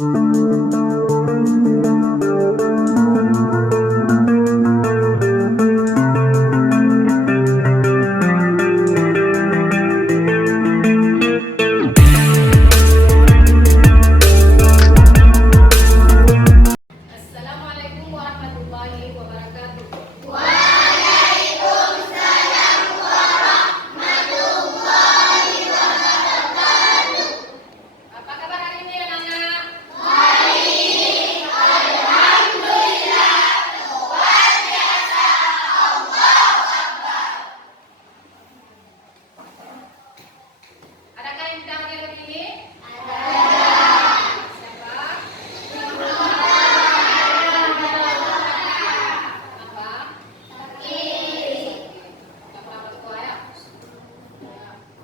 Assalamualaikum warahmatullahi wabarakatuh. Apa kabar hari ini anak-anak? Adakah yang tidak hadir hari ini? Siapa? Apa? Tidak pernah berdoa ya?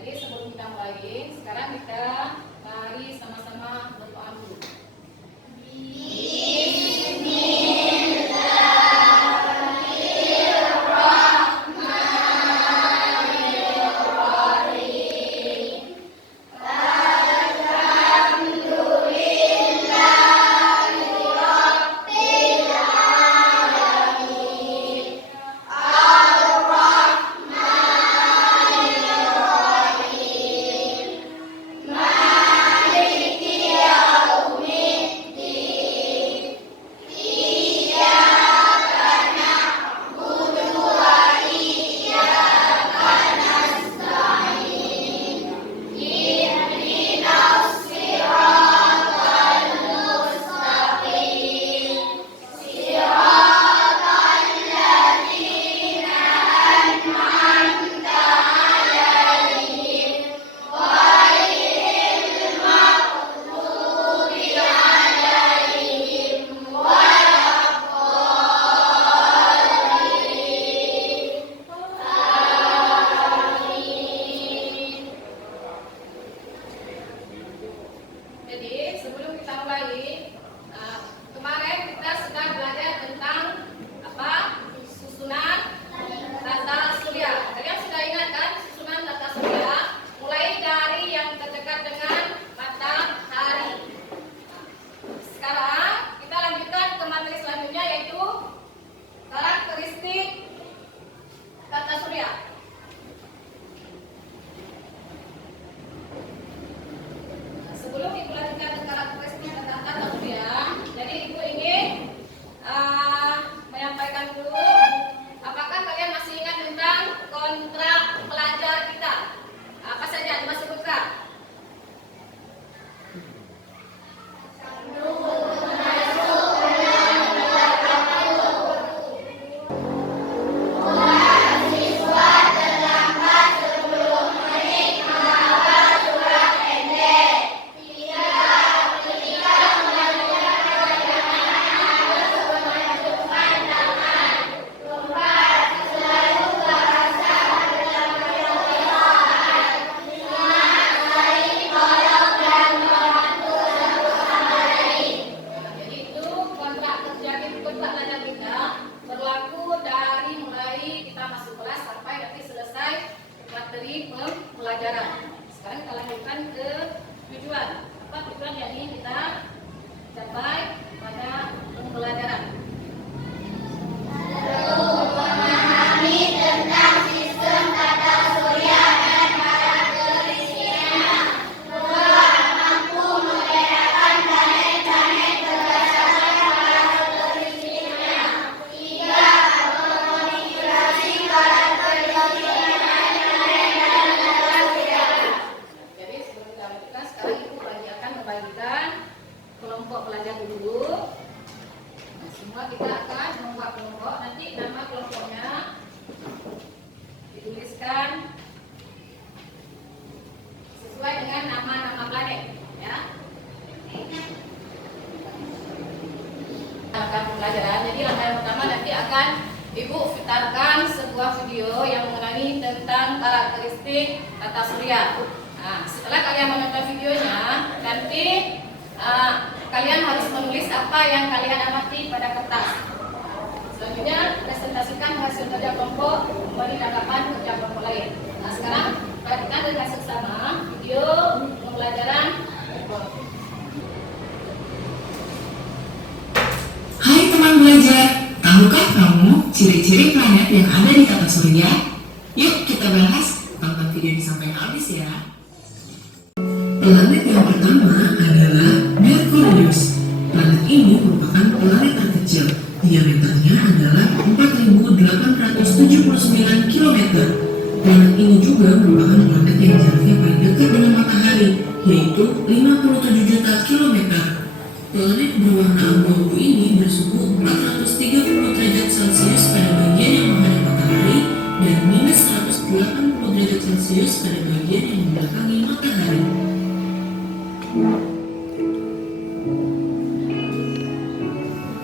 Jadi sebelum kita mulai, sekarang kita mari sama-sama berdoa dulu. Jadi sebelum kita mulai, kemarin kita sudah belajar tentang apa? Susunan tata surya. Kalian sudah ingat kan susunan tata surya? Mulai dari yang terdekat dengan matahari. Sekarang kita lanjutkan ke materi selanjutnya, yaitu karakteristik tata surya. Sebelum Ibu lanjutkan ke karakteristik tata surya, jadi Ibu ingin menyampaikan dulu, apakah kalian masih ingat tentang kontrak pelajar kita? Apa saja coba sebutkan? Jadi itu kontrak kerja kontrak pelajar kita berlaku dari mulai kita masuk kelas sampai nanti selesai materi pembelajaran. Sekarang kita lanjutkan ke tujuan. Apa tujuan yang ingin kita capai pada pembelajaran? Memahami tentang sistem tata surya dan karakteristiknya, dua mampu membedakan planet-planet berdasarkan karakteristiknya, tiga mengonfigurasi karakteristik planet-planet dalam tata surya. Jadi sebelum kita lanjutkan, sekarang Ibu lagi akan membagikan kelompok pelajar dulu. Nah, semua kita akan membuat kelompok. Nanti nama kelompoknya dituliskan sesuai dengan nama-nama planet, ya. Akan pembelajaran. Jadi langkah yang pertama nanti akan Ibu putarkan sebuah video yang mengenai tentang karakteristik tata surya. Nah, setelah kalian menonton videonya, nanti kalian harus menulis apa yang kalian amati pada kertas. Selanjutnya presentasikan hasil kerja kelompok kembali tanggapan kerja kelompok lain. Nah, sekarang perhatikan dengan seksama video pembelajaran. Tahukah kamu ciri-ciri planet yang ada di tata surya? Yuk kita bahas, tonton video ini sampai habis ya. Planet yang pertama adalah Merkurius. Planet ini merupakan planet terkecil. Diameternya adalah 4.879 km. Planet ini juga merupakan planet yang jaraknya paling dekat dengan matahari, yaitu 57 juta kilometer. Planet berwarna abu-abu ini bersuhu 430 derajat Celcius pada bagian yang menghadap matahari dan minus 180 derajat Celcius pada bagian yang membelakangi matahari.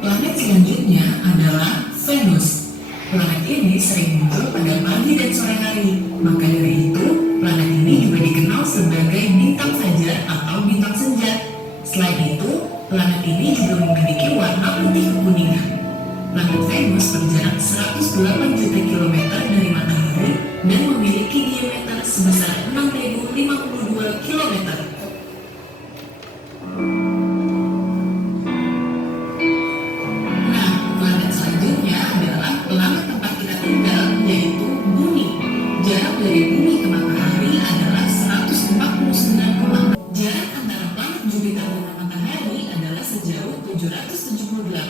Planet selanjutnya adalah Venus. Planet ini sering muncul pada pagi dan sore hari. Maka dari itu, planet ini juga dikenal sebagai bintang fajar atau bintang senja. Selain itu, planet ini juga memiliki warna putih kekuningan. Planet Venus berjarak 108 juta kilometer dari matahari dan memiliki diameter sebesar 6.052 kilometer. Nah, planet selanjutnya adalah planet tempat kita tinggal, yaitu Bumi. Jarak dari Bumi ke matahari adalah 149,6. Jarak antara planet Jupiter dengan matahari adalah sejauh 778,55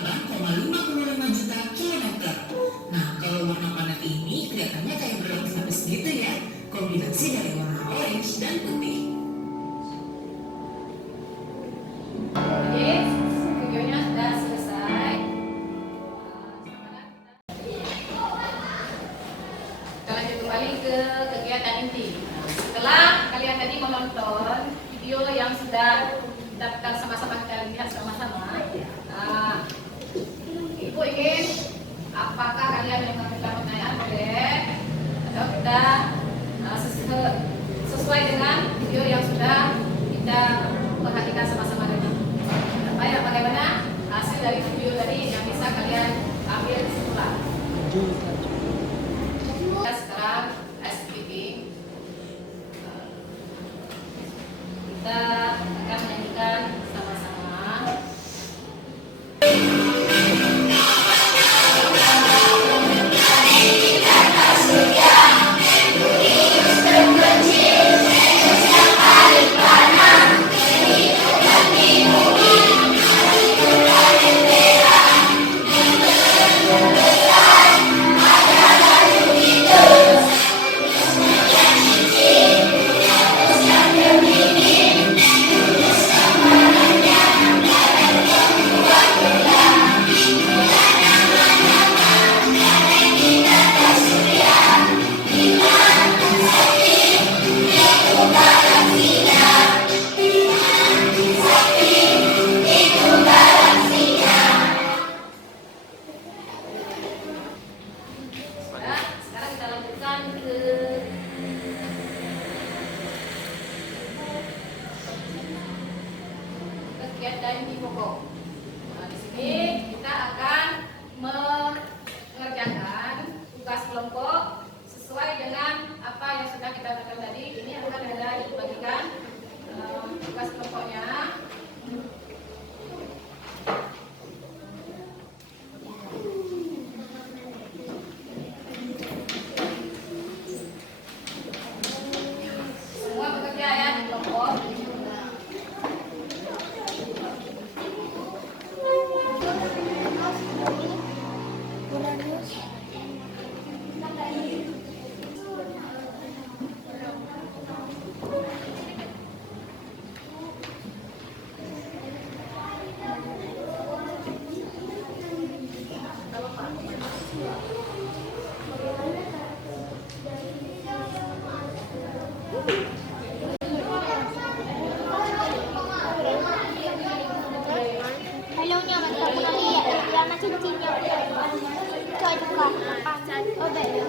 juta kilometer. Nah, kalau warna planet ini kelihatannya kayak berlapis-lapis gitu ya, kombinasi dari warna orange dan putih. Oke, videonya sudah selesai. Kita lanjut kembali ke kegiatan inti. Setelah kalian tadi menonton video yang sudah kita sama-sama kita lihat sama-sama, Ibu ingin apakah kalian yang melakukan pertanyaan boleh atau kita sesuai dengan video yang sudah kita perhatikan sama-sama tadi. Bagaimana hasil dari video tadi yang bisa kalian ambil kesimpulan? Kita sekarang SPP. Kita akan menyanyikan sama-sama. Sekarang kita lanjutkan ke kegiatan di pokok. Nah, di sini kita akan mengerjakan tugas kelompok sesuai dengan apa yang sudah kita lakukan tadi. Ini akan ada dibagikan tugas kelompoknya. Semua bekerja ya di kelompok. Hellonya mantap sekali ya. Warna cincinnya. Coba buka. Oh, baik.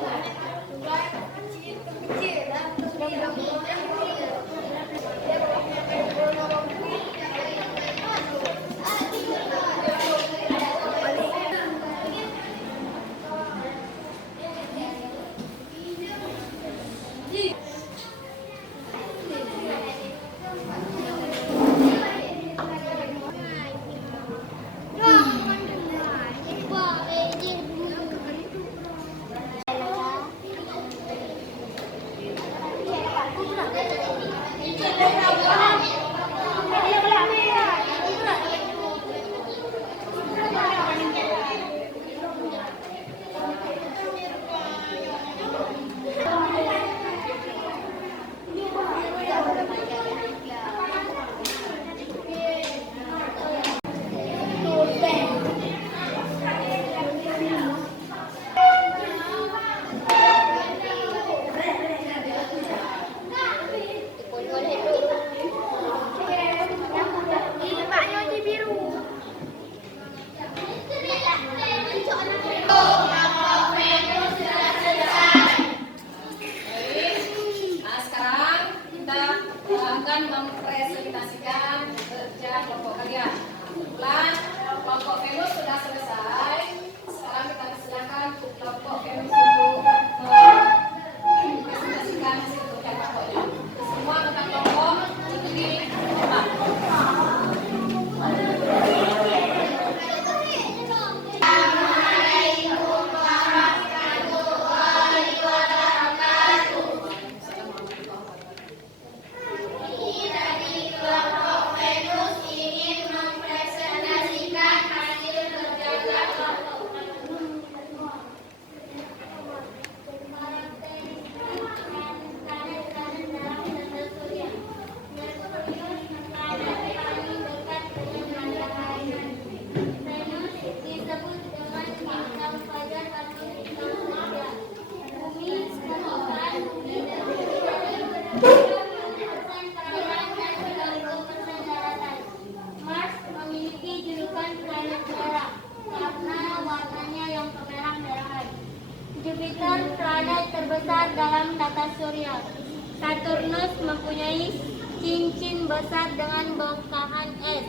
Wah, dalam tata surya. Saturnus mempunyai cincin besar dengan bongkahan es.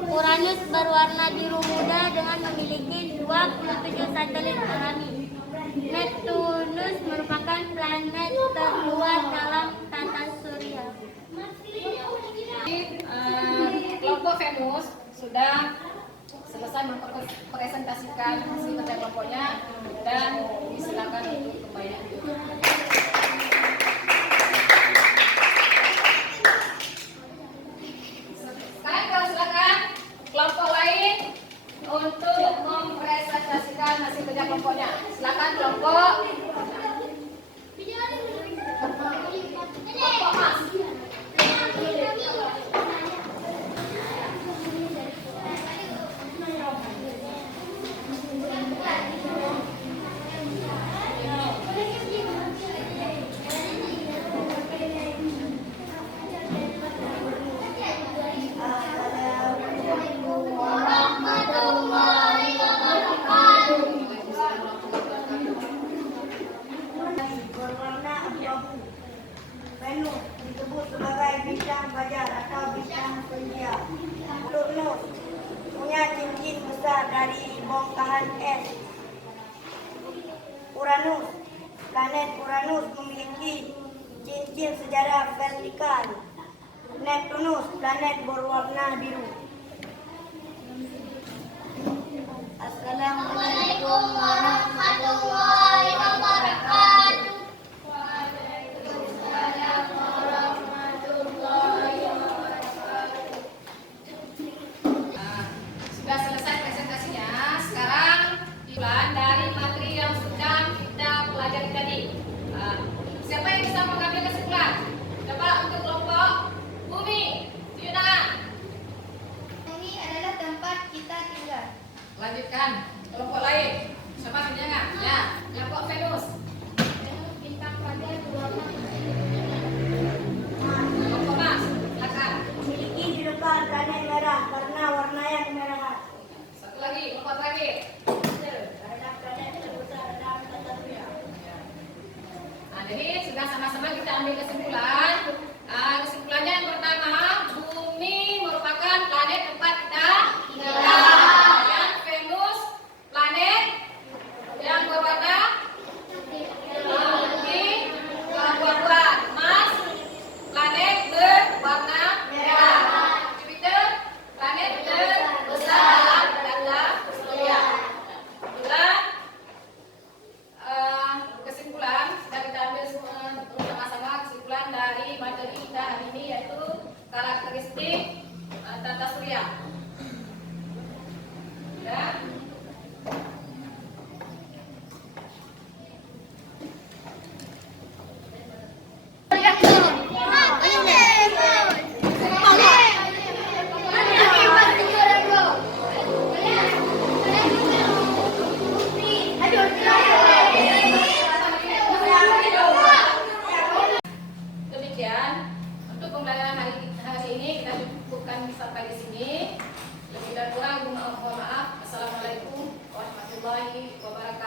Uranus berwarna biru muda dengan memiliki 27 satelit alami. Neptunus merupakan planet terluar dalam tata surya. Kelompok Venus sudah selesai mempresentasikan hasil kerja kelompoknya dan disilakan untuk kembali. Sekarang kalau silakan kelompok lain untuk mempresentasikan hasil kerja kelompoknya. Silakan kelompok Mas. Berwarna abu-abu. Venus disebut sebagai bintang fajar atau bintang senja. Saturnus punya cincin besar dari bongkahan es. Uranus, planet Uranus memiliki cincin sejarah vertikal. Neptunus, planet berwarna biru. Assalamualaikum warahmatullahi wabarakatuh. Sudah selesai presentasinya. Sekarang bulan dari materi yang sudah kita pelajari tadi. Siapa yang bisa mengambil kesimpulan? Coba untuk kelompok Bumi, Yuna. Ini adalah tempat kita tinggal. Lanjutkan kelompok lain. Siapa pinjangnya? Ya, kelompok Venus. Bintang fajar berwarna Kelompok Mas, silakan. Memiliki julukan planet merah karena warnanya kemerahan. Satu lagi, kelompok terakhir. Adalah planet terbesar dalam tata surya. Nah, jadi sudah sama-sama kita ambil kesimpulan. Kesimpulannya yang pertama, Bumi merupakan planet tempat kita tinggal. Dan Venus planet yang berwarna putih keabu-abuan. Mars planet berwarna merah. Jupiter planet terbesar dalam tata surya. Itulah kesimpulan sudah kita ambil sama-sama kesimpulan dari materi kita hari ini, yaitu karakteristik tata surya. Ya. Demikian untuk pembelajaran hari ini kita cukupkan sampai di sini. Lebih dan kurang mohon maaf. Assalamualaikum warahmatullahi wabarakatuh.